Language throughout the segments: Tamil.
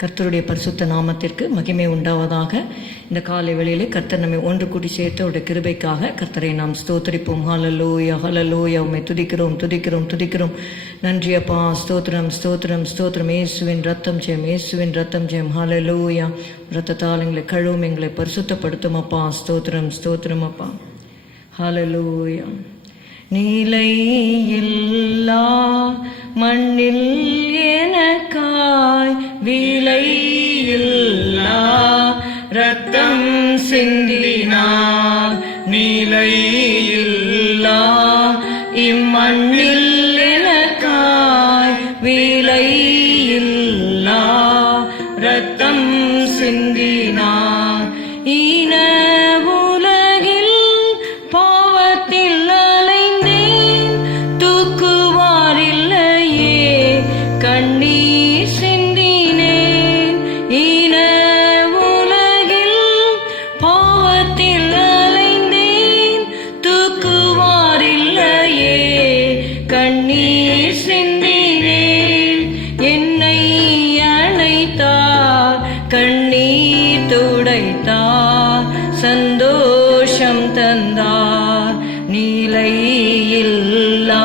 கர்த்தருடைய பரிசுத்த நாமத்திற்கு மகிமை உண்டாவதாக. இந்த காலை வேளையிலே கர்த்தர் நம்மை ஒன்று கூடி சேர்த்து அவருடைய கிருபைக்காக கர்த்தரை நாம் ஸ்தோத்திரிப்போம். ஹல்லேலூயா ஹல்லேலூயா. உம்மை துதிக்கிறோம் துதிக்கிறோம் துதிக்கிறோம். நன்றி அப்பா. ஸ்தோத்திரம் ஸ்தோத்திரம் ஸ்தோத்திரம். இயேசுவின் ரத்தம் ஜெயம், இயேசுவின் ரத்தம் ஜெயம். ஹல்லேலூயா. ரத்தத்தால் எங்களை கழுவும், எங்களை பரிசுத்தப்படுத்தும் அப்பா. ஸ்தோத்திரம் ஸ்தோத்திரம் அப்பா. ஹல்லேலூயா. நிலையில்லா மண்ணில் எனக்காய் விலையில்லா ரத்தம் சிந்தினார். நிலையில்லா இம்மண்ணில் எனக்காய் விலையில்லா ரத்தம் சிந்தினார். ஈன சந்தோஷம் தந்தார். நிலையில்லா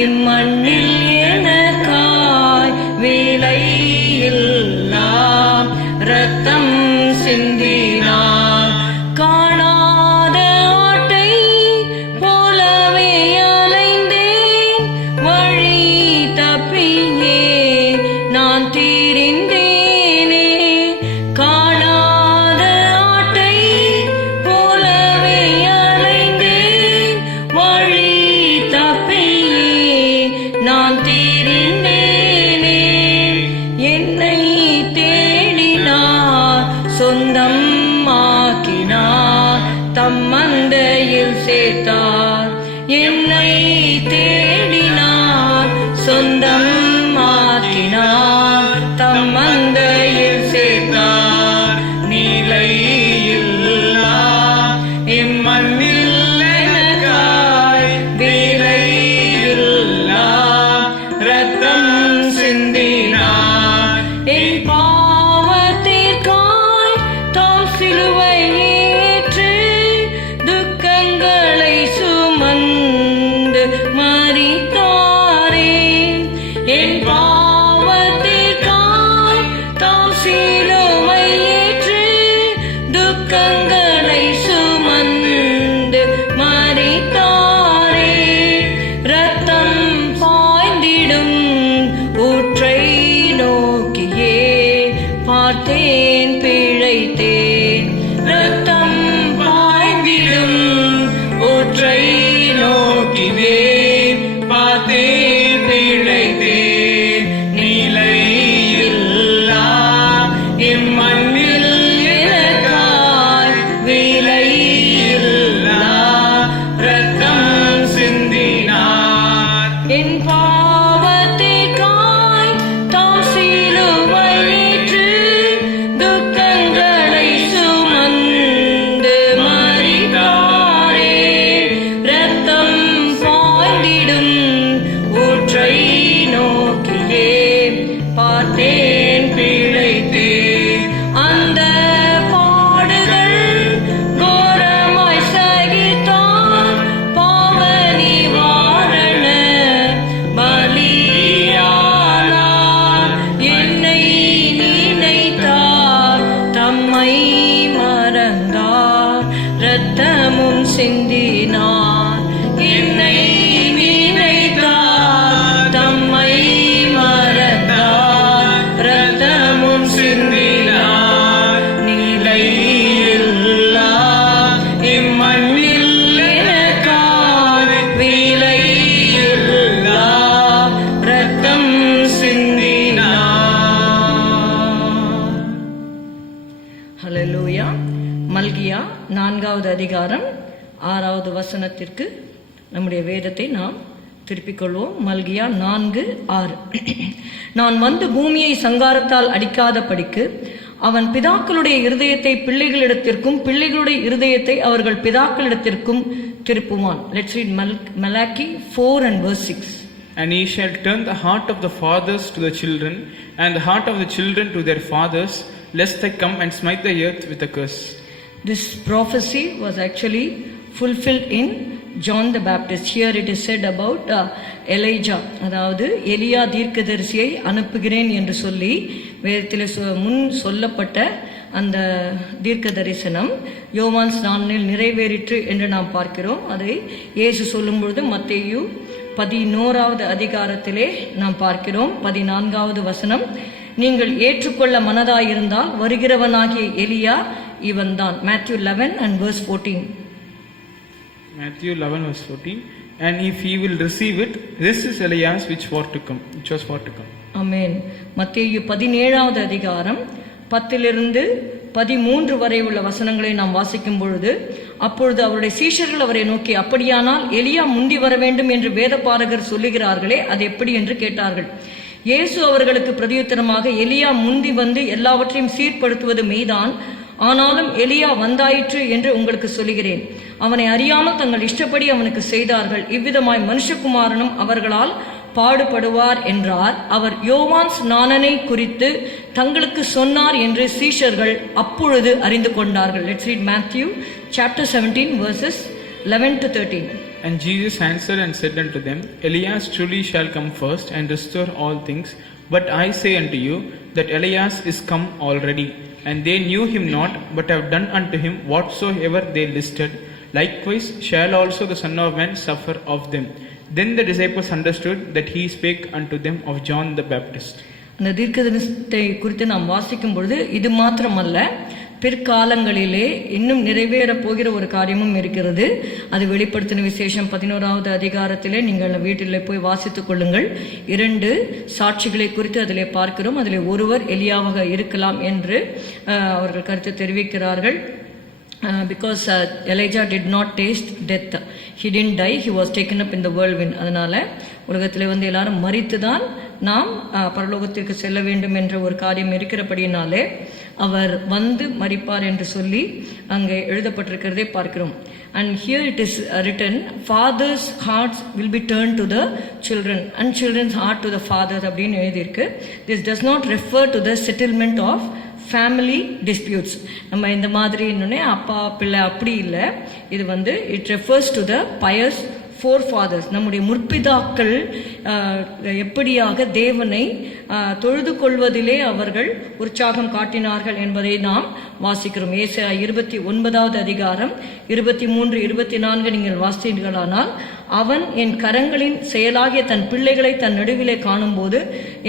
இம்மண்ணில் எனக்காய் விலையில்லா ரத்தம் சிந்தினார். காணாத ஆட்டை போலவே அலைந்தேன், வழி தப்பியே நான் தீரிந்தேனே. சொந்தம் ஆக்கினார், தம் மந்தையில் சேர்த்தார். என்னை தேடினார், சொந்தம் ஆக்கினார், தம் மந்தையில் சேர்த்தார். நிலையில்லா இம்மண்ணில் எனக்காய் விலையில்லா ரத்தம் சிந்தினார். என் பார்த்தேன் பிழைத்தேன். ரத்தம் பாய்ந்திடும் ஊற்றை நோக்கிவே பார்த்தேன் பிழைத்தேன். நிலையில்லா இம்மண்ணில் எனக்காய் விலையில்லா ரத்தம் சிந்தினார். என் பாவத்திற்காய் தாம் சிலுவை பார்த்தேன் பிழைத்தேன். அந்த பாடுகள் கோரமாய் சகித்தார், பாவ நிவாரண பலியானார். என்னை நினைத்தார், தம்மை மறந்தார், இரத்தமும் சிந்தினார். என்னை நினைத்தார், தம்மை ரத்தமும் சிந்தினார். நிலையில்லா இம்மண்ணில் எனக்காய் விலையில்லா ரத்தம் சிந்தினார். ஹல்லேலூயா. மல்கியா 4வது அதிகாரம் 6வது வசனத்திற்கு நம்முடைய வேதத்தை நாம் திருப்பிக் கொள்வோம். மல்கியா 4:6. நான் வந்து பூமியை சங்காரத்தால் அடிக்காத படிக்கு அவன் பிதாக்களுடைய இருதயத்தை பிள்ளைகளிடத்திற்கும் பிள்ளைகளுடைய இருதயத்தை அவர்கள் பிதாக்களிடத்திற்கும் திருப்புவான். Let's read Malachi 4 and verse 6. And he shall turn the heart of the fathers to the children, and the heart of the children to their fathers, lest I come and smite the earth with a curse. This prophecy was actually fulfilled in John the Baptist. Here it is said about Elijah, அதாவது எலியா தீர்க்கதரிசியை அனுப்புகிறேன் என்று சொல்லி வேதத்தில் முன் சொல்லப்பட்ட அந்த தீர்க்க தரிசனம் யோவான் ஸ்நானனில் நிறைவேறிற்று என்று நாம் பார்க்கிறோம். அதை இயேசு சொல்லும் பொழுது மத்தேயு 11வது அதிகாரத்திலே நாம் பார்க்கிறோம். 14வது வசனம், நீங்கள் ஏற்றுக்கொள்ள மனதாயிருந்தால் வருகிறவனாகிய எலியா இவன்தான். Matthew 11 and verse 14. Matthew 11 verse 14. And if he will receive it, this is Elias which was for to come. Amen. மத்தேயு 17வது அதிகாரம் 10லிருந்து 13 வரை உள்ள வசனங்களை நாம் வாசிக்கும் பொழுது, அப்பொழுது அவருடைய சீஷர்கள் அவரை நோக்கி, அப்படியானால் எலியா முந்தி வர வேண்டும் என்று வேதபாரகர் சொல்லுகிறார்களே, அது எப்படி என்று கேட்டார்கள். இயேசு அவர்களுக்கு பிரதியுத்தரமாக, எலியா முந்தி வந்து எல்லாவற்றையும் சீர்படுத்துவது மெய்தான், ஆனாலும் எலியா வந்தாயிற்று என்று உங்களுக்கு சொல்லுகிறேன். அவனை அறியாமல் தங்கள் இஷ்டப்படி அவனுக்கு செய்தார்கள். இவ்விதமாய் மனுஷகுமாரனும் அவர்களால் பாடுபடுவார் என்றார். அவர் யோவான் ஸ்நானனை குறித்து தங்களுக்கு சொன்னார் என்று சீஷர்கள் அப்பொழுது அறிந்து கொண்டார்கள். Let's read Matthew chapter 17 verses 11 to 13. And Jesus answered and said unto them, Elias truly shall come first and restore all things. But I say unto you that Elias is come already, and they knew him not, but have done unto him whatsoever they listed. Likewise shall also the Son of Man suffer of them. Then the disciples understood that he spake unto them of John the Baptist. அந்த தீர்க்கதரிசனத்தை குறித்து நாம் வாசிக்கும் பொழுது இது மாத்திரமல்ல, பிற்காலங்களிலே இன்னும் நிறைவேற போகிற ஒரு காரியமும் இருக்கிறது. அது வெளிப்படுத்தின விசேஷம் 11வது அதிகாரத்திலே நீங்கள் வீட்டிலே போய் வாசித்துக் கொள்ளுங்கள். 2 சாட்சிகளை குறித்து அதிலே பார்க்கிறோம். அதிலே ஒருவர் எலியாவாக இருக்கலாம் என்று அவர்கள் கருத்து தெரிவிக்கிறார்கள். Because Elijah did not taste death, he didn't die, he was taken up in the whirlwind. அதனால உலகத்திலே வந்து எல்லாரும் மரித்துதான் நாம் பரலோகத்திற்கு செல்ல வேண்டும் என்ற ஒரு காரியம் இருக்கிறபடினாலே அவர் வந்து மரிப்பார் என்று சொல்லி அங்கே எழுதப்பட்டிருக்கிறதை பார்க்கிறோம். And here it is written, fathers' hearts will be turned to the children and children's heart to the fathers அப்படின்னு எழுதியிருக்கு. This does not refer to the settlement of family disputes. நம்ம இந்த மாதிரி இன்னொன்னே அப்பா பிள்ளை அப்படி இல்லை. இது வந்து it refers to the pious forefathers. நம்முடைய முற்பிதாக்கள் எப்படியாக தேவனை தொழுது கொள்வதிலே அவர்கள் உற்சாகம் காட்டினார்கள் என்பதை நாம் வாசிக்கிறோம். ஏசாயா 29வது அதிகாரம் 23, 24 நீங்கள் வாசித்தீர்களானால், அவன் என் கரங்களின் செயலாகிய தன் பிள்ளைகளை தன் நடுவிலே காணும்போது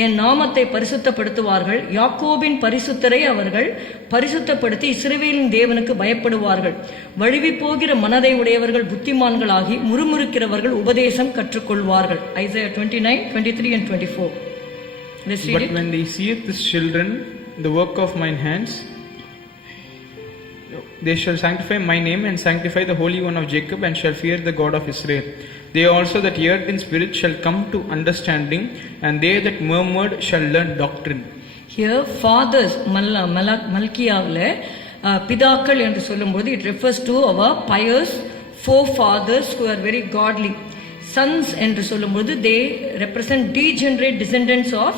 என் நாமத்தை பரிசுத்தப்படுத்துவார்கள். யாக்கோபின் பரிசுத்தரை அவர்கள் பரிசுத்தப்படுத்தி இஸ்ரவேலின் தேவனுக்கு பயப்படுவார்கள். வழுவி போகிற மனதை உடையவர்கள் புத்திமான்களாகி முறுமுறுக்கிறவர்கள் உபதேசம் கற்றுக்கொள்வார்கள். Isaiah 29, 23 and 24. But when they seeth this children, the work of mine hands, they shall sanctify my name and sanctify the Holy One of Jacob, and shall fear the God of Israel. They also that erred in spirit shall come to understanding, and they that murmured shall learn doctrine. Here fathers மல்கியாவில் பிதாக்கள் என்று சொல்லும்போது it refers to our pious forefathers who are very godly. Sons என்று சொல்லும்போது they represent degenerate descendants of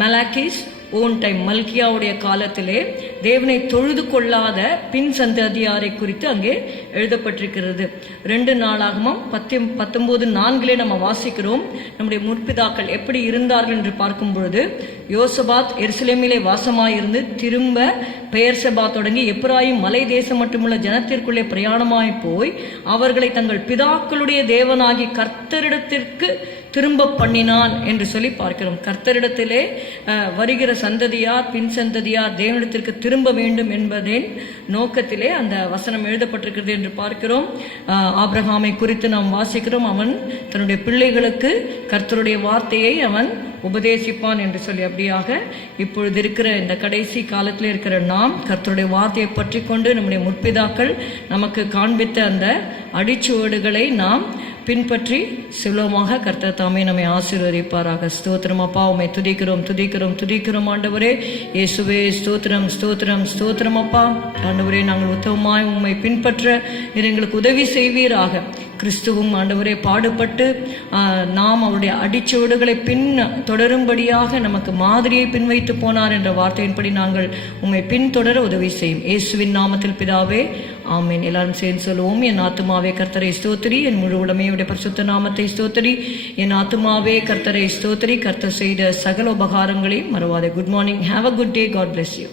Malachi's own time. மல்கியாவுடைய காலத்திலே தேவனை தொழுது கொள்ளாத பின் சந்ததியாரை குறித்து அங்கே எழுதப்பட்டிருக்கிறது. 2 நாளாகமம் 19:4 நம்ம வாசிக்கிறோம். நம்முடைய முற்பிதாக்கள் எப்படி இருந்தார்கள் என்று பார்க்கும் பொழுது, யோசபாத் எருசலேமிலே வாசமாயிருந்து திரும்ப பெயர்செபா தொடங்கி எப்பிராயிம் மலை தேசம் மட்டுமுள்ள ஜனத்திற்குள்ளே பிரயாணமாய் போய் அவர்களை தங்கள் பிதாக்களுடைய தேவனாகி கர்த்தரிடத்திற்கு திரும்ப பண்ணினான் என்று சொல்லி பார்க்கிறோம். கர்த்தரிடத்திலே வருகிற சந்ததியார் பின் சந்ததியார் தேவனிடத்திற்கு திரும்ப வேண்டும் என்பதின் நோக்கத்திலே அந்த வசனம் எழுதப்பட்டிருக்கிறது என்று பார்க்கிறோம். ஆபிரகாமை குறித்து நாம் வாசிக்கிறோம். அவன் தன்னுடைய பிள்ளைகளுக்கு கர்த்தருடைய வார்த்தையை அவன் உபதேசிப்பான் என்று சொல்லி, அப்படியாக இப்பொழுது இருக்கிற இந்த கடைசி காலத்தில் இருக்கிற நாம் கர்த்தருடைய வார்த்தையை பற்றி கொண்டு நம்முடைய முற்பிதாக்கள் நமக்கு காண்பித்த அந்த அடிச்சுவடுகளை நாம் பின்பற்றி செல்வமாக கர்த்தர் தாமே நம்மை ஆசீர்வதிப்பாராக. ஸ்தோத்திரம் அப்பா, உம்மை துதிக்கிறோம் துதிக்கிறோம் துதிக்கிறோம் ஆண்டவரே. இயேசுவே ஸ்தோத்திரம் ஸ்தோத்திரம் ஸ்தோத்திரம் அப்பா. ஆண்டவரே, நாங்கள் உத்தமமாய் உம்மை பின்பற்ற எங்களுக்கு உதவி செய்வீராக. கிறிஸ்துவும் ஆண்டவரே பாடுபட்டு நாம் அவருடைய அடிச்சுவடுகளை பின் தொடரும்படியாக நமக்கு மாதிரியை பின்வைத்து போனார் என்ற வார்த்தையின்படி நாங்கள் உம்மை பின்தொடர உதவி செய்யும். இயேசுவின் நாமத்தில் பிதாவே, ஆமென். எல்லாரும் சேர்ந்து சொல்லுவோம். என் ஆத்துமாவே கர்த்தரை ஸ்தோத்திரி, என் முழு உடமையுடைய பரிசுத்த நாமத்தை ஸ்தோத்திரி. என் ஆத்துமாவே கர்த்தரை ஸ்தோத்திரி, கர்த்தர் செய்த சகல உபகாரங்களையும் மறவாதே. Good morning. Have a good day. God bless you.